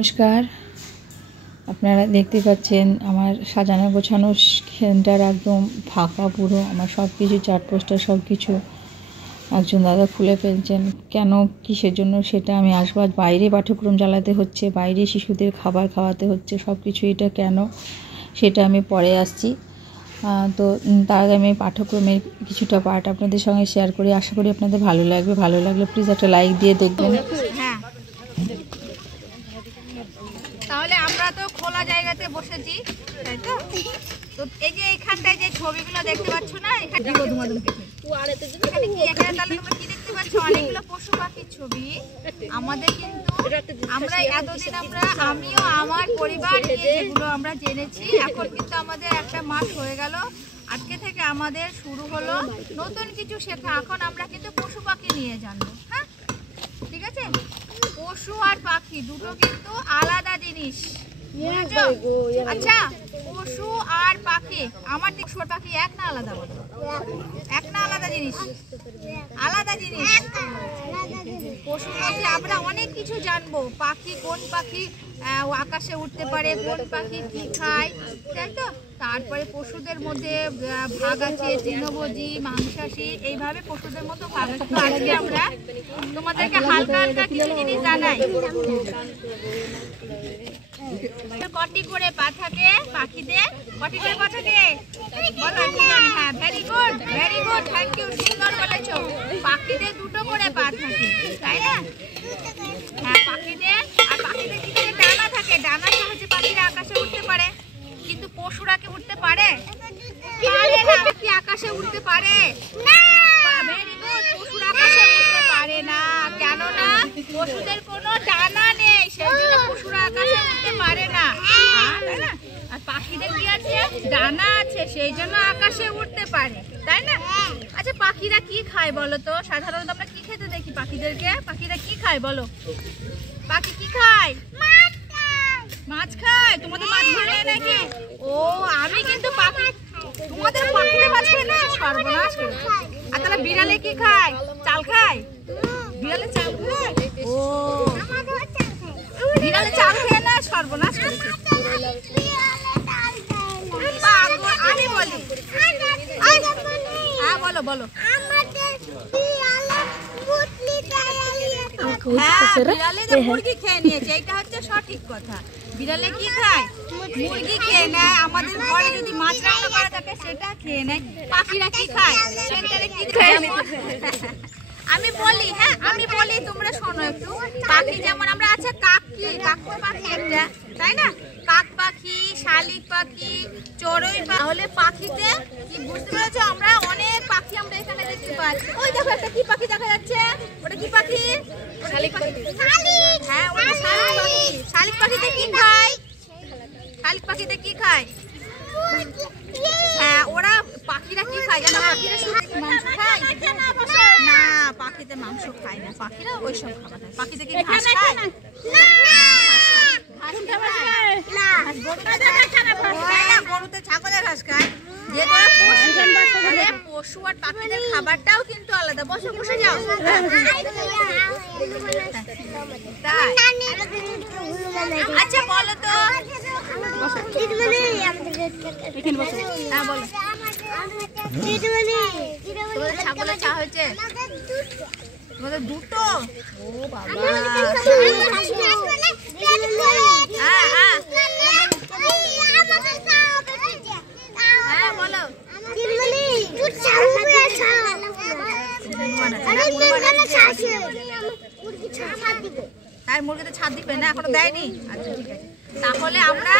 নমস্কার, আপনারা দেখতে পাচ্ছেন আমার সাজানো গোছানো সেন্টার একদম ফাঁকা পুরো। আমার সব কিছু চার্ট পোস্টার সব কিছু একজন দাদা খুলে ফেলছেন। কেন, কিসের জন্য সেটা আমি আসবো। আজ বাইরে পাঠ্যক্রম চালাতে হচ্ছে, বাইরে শিশুদের খাবার খাওয়াতে হচ্ছে, সব কিছু। এটা কেন সেটা আমি পরে আসছি। তো তার আগে আমি পাঠ্যক্রমের কিছুটা পার্ট আপনাদের সঙ্গে শেয়ার করি। আশা করি আপনাদের ভালো লাগবে। ভালো লাগলে প্লিজ একটা লাইক দিয়ে দেখবেন। হ্যাঁ, তাহলে আমরা তো খোলা জায়গাতে বসেছি, তাই তো? তো এই যে এখানটায় যে ছবিগুলো দেখতে পাচ্ছ না, এখানে কি এখানে তাহলে তোমরা কি দেখতে পাচ্ছ? অনেকগুলো পশু পাখির ছবি। আমাদের কিন্তু আমরা এতদিন আমিও আমার পরিবার যেগুলো আমরা জেনেছি, এখন কিন্তু আমাদের একটা মাস হয়ে গেল। আজকে থেকে আমাদের শুরু হলো নতুন কিছু শেখা। এখন আমরা কিন্তু পশু পাখি নিয়ে জানবো। হ্যাঁ, ঠিক আছে? পশু আর পাখি দুটো কিন্তু আলাদা জিনিস। আচ্ছা, পশু আর পাখি, আমার পশু আর পাখি এক না আলাদা? বলো, এক না আলাদা জিনিস? আলাদা জিনিস। পশুর মধ্যে আমরা অনেক কিছু জানবো। পাখি, কোন পাখি আকাশে উঠতে পারে, কোন পাখি কি খায়, তাই তো? তারপরে পশুদের মধ্যে ভাগ আছে তৃণভোজী, মাংসাশী, এইভাবে পশুদের মতো ভাগ আছে। তো আজকে আমরা তোমাদেরকে হালকা হালকা কিছু জিনিস জানাই। কটি করে পা থাকে পাখিদের? কটি করে পা থাকে বলো? হ্যাঁ, very good, very good, thank you, সুন্দর বলেছো। পাখিদের দুটো করে পা থাকে, তাই না? হ্যাঁ, পাখিদের। আর পাখিদের কি করে ডানা থাকে? ডানার সাহায্যে পাখিরা আকাশে উঠতে পারে। কিন্তু পশুরা কি উঠতে পারে? কি আকাশে উঠতে পারে না? ভেরি গুড, পশুরা আকাশে উঠতে পারে না। কেন না? পশুদের কোনো ডানা নেই, সেজন্য পশুরা আকাশে উঠতে পারে না, তাই না? আর পাখিদের কি আছে? ডানা আছে, সেই জন্য আকাশে উঠতে পারে, তাই না? আচ্ছা, পাখিরা কি খায় বলো তো? সাধারণত আমরা কি খেতে দেখি পাখিদেরকে? পাখিরা কি খায় বলো? পাখি কি খায়? মাছ খায়। তোমাদের মাছ খায় নাকি? ও, আমি কিন্তু পাখি, তোমাদের পাখিতে মাছ খায় না? সর্বনাশ করেছে। আর তাহলে বিড়ালে কি খায়? চাল খায়? বিড়ালে চাল খায়? ও, বিড়ালে চাল খায় না? সর্বনাশ করেছে। আমি বলি, হ্যাঁ বলো বলো। হ্যাঁ, বিড়ালে তো মুরগি খেয়ে নিয়েছে, এটা হচ্ছে সঠিক কথা। বিড়ালে কি খায়? মুরগি খেয়ে নেয়। আমাদের ঘরে যদি মাছ রান্না করা থাকে সেটা খেয়ে নেয়। পাখিরা কি খায়? সেখানে কি খায়? আমি বলি, হ্যাঁ আমি বলি, তোমরা শোনো একটু। পাখি যেমন আমরা আছে কাকি, কাকুর পাখি একটা, তাই না? কাক পাখি, শালিক পাখি, চড়ুই পাখি। তাহলে পাখিতে কি বুঝতে পেরেছো? আমরা অনেক পাখি আমরা এখানে দেখতে পাই। ওই দেখো একটা কি পাখি দেখা যাচ্ছে? ওটা কি পাখি? শালিক পাখি। হ্যাঁ, ওটা শালিক পাখি। শালিক পাখিতে কি খায়? শালিক পাখিতে কি খায়? হ্যাঁ, ওরা পাখিরা কি খায় জানো? পাখিরা মাংস খায় না, পাখিতে মাংস খায় না। পাখিরা ওইসব খাবার খায়। পাখিতে কি ঘাস খায়? গরুতে ছাগলের ঘাস খায়। পশু আর পাখিদের খাবারটাও কিন্তু আলাদা। বসে বসে যাও। আচ্ছা বলো তো, হ্যাঁ বলো, ছাগলের চা হয়েছে? তোমাদের দুটো? ও বাবা, হ্যাঁ বলো। তাই মুরগিতে ছাদ দিবে না? এখনো দেয়নি? আচ্ছা ঠিক আছে। তাহলে আমরা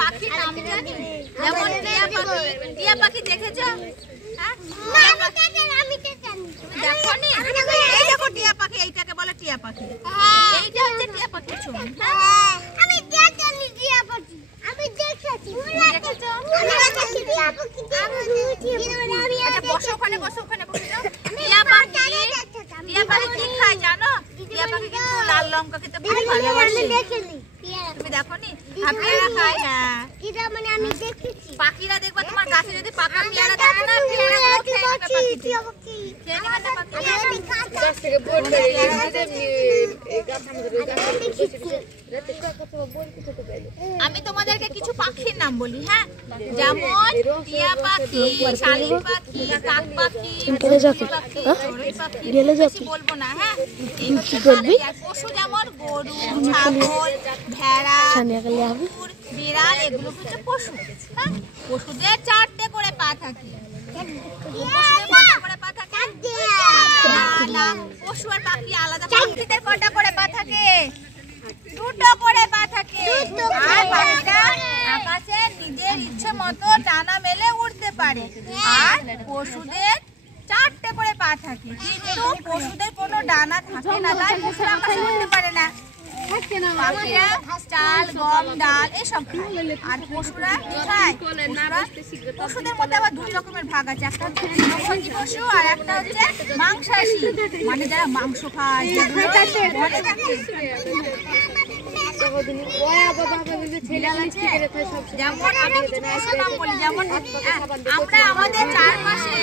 পাখির নাম জানি। যেমন টিয়া পাখি। টিয়া পাখি দেখেছো? দেখোনি? এই দেখো টিয়া পাখি, এইটাকে বলে টিয়া পাখি। এইটা হচ্ছে টিয়া পাখির ছবি। আমি দেখেছি টিয়া পাখি, আমি দেখেছি। দেখেছো? আচ্ছা বসো ওখানে, বসো ওখানে, বসে যাও। টিয়া পাখি, টিয়া পাখি কি খায় জানো? টিয়া পাখি কিন্তু লাল লঙ্কা খেতে খুব ভালোবাসে। তুমি দেখোনি? পেয়ারা খায়। হ্যাঁ, পাখিরা দেখবা তোমার গাছে যদি পাকা পেয়ারা থাকে না, পেয়ারাগুলো খেয়ে নেবে পাখি। খেয়ে নেবে পাখি। আমি তোমাদেরকে কিছু পাখির নাম বলি, হ্যাঁ, যেমন টিয়া পাখি, শালিক পাখি, কাক পাখি, চড়ুই পাখি, বেশি বলবো না, হ্যাঁ। এই হচ্ছে পশু, যেমন গরু, ছাগল, ভেড়া, কুকুর, বিড়াল, এগুলো হচ্ছে পশু, হ্যাঁ। পশুদের 4টে করে পা থাকে। পশুদের কটা করে পা থাকে? না, পশু আর পাখি আলাদা। পাখিদের কটা করে পা থাকে? 2টো করে পা থাকে। আর পাখিটা আকাশে নিজের ইচ্ছে মতো ডানা মেলে উড়তে পারে। আর পশুদের 4টে করে পা থাকে, কিন্তু পশুদের কোনো ডানা থাকে না, তাই পশুরা আকাশে উড়তে পারে না। পাখিরা চাল, গম, ডাল এসব খায়। আর পশুরা কি খায়? পশুদের মধ্যে আবার 2 রকমের ভাগ আছে, একটা হচ্ছে তৃণভোজী পশু আর একটা হচ্ছে মাংসাশী, মানে যারা মাংস খায়। যেমন আমি কিছু পশুর নাম বলি, যেমন আমরা আমাদের চারপাশে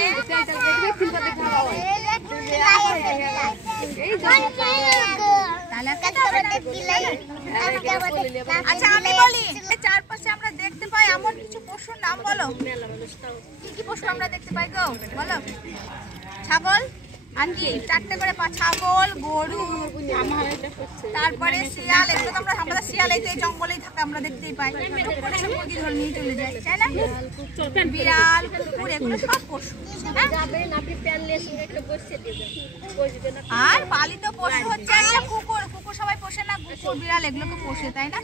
আচ্ছা আমি বলি, চারপাশে আমরা দেখতে পাই এমন কিছু পশুর নাম বলো। কি কি পশু আমরা দেখতে পাই গো বলো? ছাগল, আর কি 4টে করে পা? ছাগল, গরু, তারপরে শিয়াল। এগুলো তো আমরা আমাদের শিয়াল এই জঙ্গলেই থাকে, আমরা দেখতেই পাই, মুরগি ধরে নিয়ে চলে যায়, তাই না? বিড়াল, কুকুর, এগুলো সব পশু। আর পালিত পশু হচ্ছে একটা কুকুর। কুকুর সবাই পোষে না, কুকুর, বিড়াল এগুলোকে পোষে, তাই না?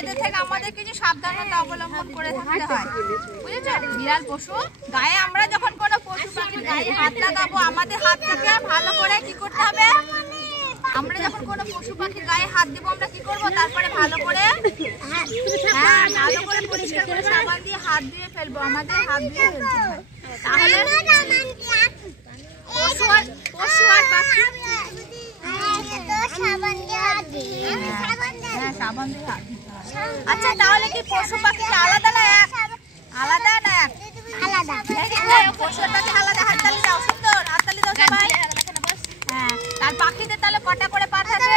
এদের থেকে আমাদের কিছু সাবধানতা অবলম্বন করে থাকতে হয়, বুঝেছো? বিড়াল পশু, গায়ে আমরা যখন কোনো পশু পাখির গায়ে হাত লাগাবো, আমাদের হাতটাকে ভালো করে কি করতে হবে? আমরা যখন কোনো পশু পাখির গায়ে হাত দিব, আমরা কি করবো? তারপরে ভালো করে ভালো করে পরিষ্কার করে সাবান দিয়ে হাত দিয়ে ফেলবো, আমাদের হাত দিয়ে ফেলতে হয়। তাহলে পশু আর পাখি সাবান দিয়ে হাত দিতে হয়। আচ্ছা, তাহলে কি পশু পাখি আলাদা না এক? আলাদা না এক? আলাদা। পশু পাখি আলাদা। হাততালি দাও, সুন্দর হাততালি দাও সবাই। হ্যাঁ, তার পাখিদের তাহলে কটা করে পা থাকে?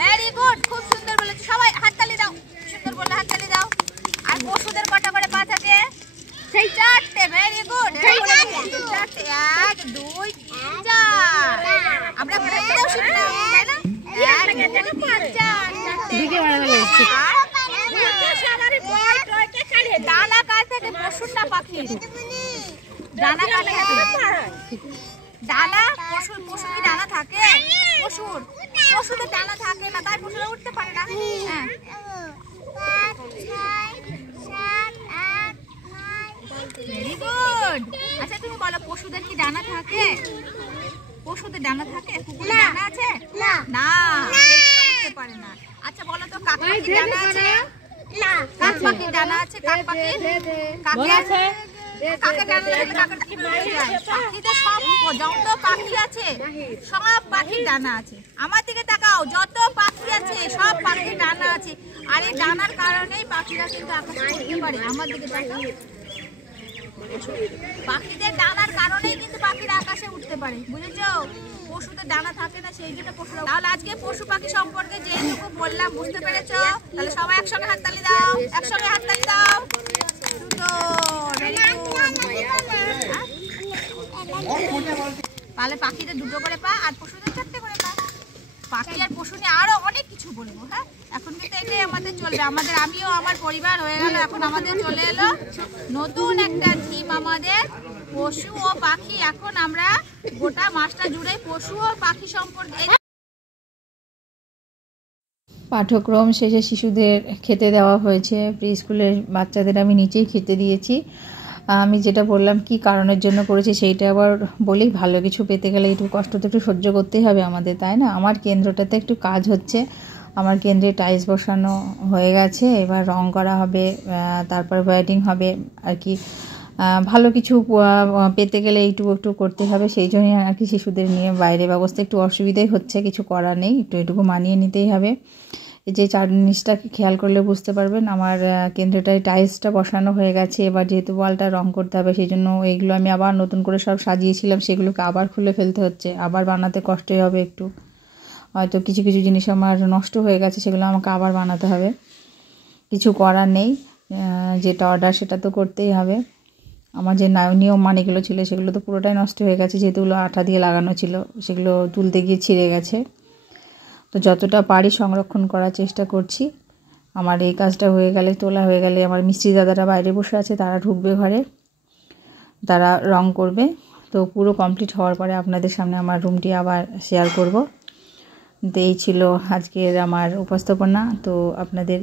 ভেরি গুড, খুব সুন্দর বলেছো সবাই, হাততালি দাও, সুন্দর বললে হাততালি দাও। আর পশুদের কটা করে পা থাকে? সেই 4টে। Very good, 4টে। 1 2 3 4। আমরা পড়তেও শিখলাম, তাই না? 1 2 3 4 দিকে বাড়ানো হচ্ছে। ডানা কার থেকে? পশুর না পাখির? ডানা কার থেকে? ডানা পশুর। পশুর কি ডানা থাকে? পশুদের ডানা থাকে না, তাই পশুরা উঠতে পারে না। হ্যাঁ, ভেরি গুড। আচ্ছা তুমি বলো, পশুদের কি ডানা থাকে? পশুদের ডানা থাকে? কুকুরের ডানা আছে? না, উঠতে পারে না। আচ্ছা বলো তো, কাক পাখির ডানা আছে? না। কাক পাখির ডানা আছে? কাক পাখির আছে? কাকের ডানা থাকে, কাকের কি বলে যায়? পাখিদের সব যত পাখি আছে সব পাখির ডানা আছে। আমার দিকে তাকাও, যত পাখি আছে সব পাখির ডানা আছে। আর এই ডানার কারণেই পাখিরা কিন্তু আকাশে উঠতে পারে। আমার দিকে তাকাও, পাখিদের ডানার কারণেই কিন্তু পাখিরা আকাশে উঠতে পারে, বুঝেছো? পশুদের ডানা থাকে না, সেই জন্য পশুরা। তাহলে আজকে পশু পাখি সম্পর্কে যেটুকু বললাম বুঝতে পেরেছো? তাহলে সবাই একসঙ্গে হাততালি দাও, একসঙ্গে হাততালি দাও। তাহলে পাখিদের 2টো করে পা আর পশুদের 4টে করে পা। পাখি আর পশু নিয়ে আরো অনেক কিছু বলবো, হ্যাঁ। এখন কিন্তু এটাই আমাদের চলবে। আমিও আমার পরিবার হয়ে গেল, এখন আমাদের চলে এলো নতুন একটা থিম, আমাদের পশু ও পাখি। এখন আমরা গোটা মাসটা জুড়ে পশু ও পাখি সম্পর্কে। পাঠ্যক্রম শেষে শিশুদের খেতে দেওয়া হয়েছে। প্রি স্কুলের বাচ্চাদের আমি নিচেই খেতে দিয়েছি। আমি যেটা বললাম কি কারণের জন্য করেছি সেইটা আবার বলি। ভালো কিছু পেতে গেলে একটু কষ্ট তো একটু সহ্য করতেই হবে আমাদের, তাই না? আমার কেন্দ্রটাতে একটু কাজ হচ্ছে। আমার কেন্দ্রে টাইলস বসানো হয়ে গেছে, এবার রং করা হবে, তারপর ওয়েডিং হবে আর কি। ভালো কিছু পেতে গেলে একটু করতে হবে, সেই জন্যই আর কি শিশুদের নিয়ে বাইরে ব্যবস্থা একটু অসুবিধাই হচ্ছে, কিছু করার নেই, এটুকু মানিয়ে নিতেই হবে। এই যে জিনিসটাকে খেয়াল করলে বুঝতে পারবেন, আমার কেন্দ্রটায় টাইলসটা বসানো হয়ে গেছে। এবার যেহেতু ওয়ালটা রং করতে হবে, সেই জন্য এইগুলো আমি আবার নতুন করে সব সাজিয়েছিলাম, সেগুলোকে আবার খুলে ফেলতে হচ্ছে, আবার বানাতে কষ্টই হবে একটু। হয়তো কিছু কিছু জিনিস আমার নষ্ট হয়ে গেছে, সেগুলো আমাকে আবার বানাতে হবে, কিছু করার নেই। যেটা অর্ডার সেটা তো করতেই হবে। আমার যে নিয়ম মানিগুলো ছিল সেগুলো তো পুরোটাই নষ্ট হয়ে গেছে, যেহেতু আঠা দিয়ে লাগানো ছিল, সেগুলো তুলতে গিয়ে ছিঁড়ে গেছে। তো যতটা পারি সংরক্ষণ করার চেষ্টা করছি। আমার এই কাজটা হয়ে গেলে, তোলা হয়ে গেলে, আমার মিস্ত্রি দাদারা বাইরে বসে আছে, তারা ঢুকবে ঘরে, তারা রং করবে। তো পুরো কমপ্লিট হওয়ার পরে আপনাদের সামনে আমার রুমটি আবার শেয়ার করব। তো এই ছিল আজকের আমার উপস্থাপনা। তো আপনাদের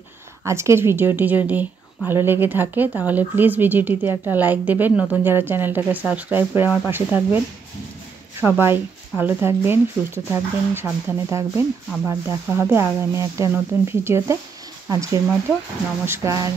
আজকের ভিডিওটি যদি ভালো লেগে থাকে তাহলে প্লিজ ভিডিওটিতে একটা লাইক দেবেন। নতুন যারা চ্যানেলটাকে সাবস্ক্রাইব করে আমার পাশে থাকবেন। সবাই ভালো থাকবেন, সুস্থ থাকবেন, সাবধানে থাকবেন। আবার দেখা হবে আগামী একটা নতুন ভিডিওতে। আজকের মতো নমস্কার।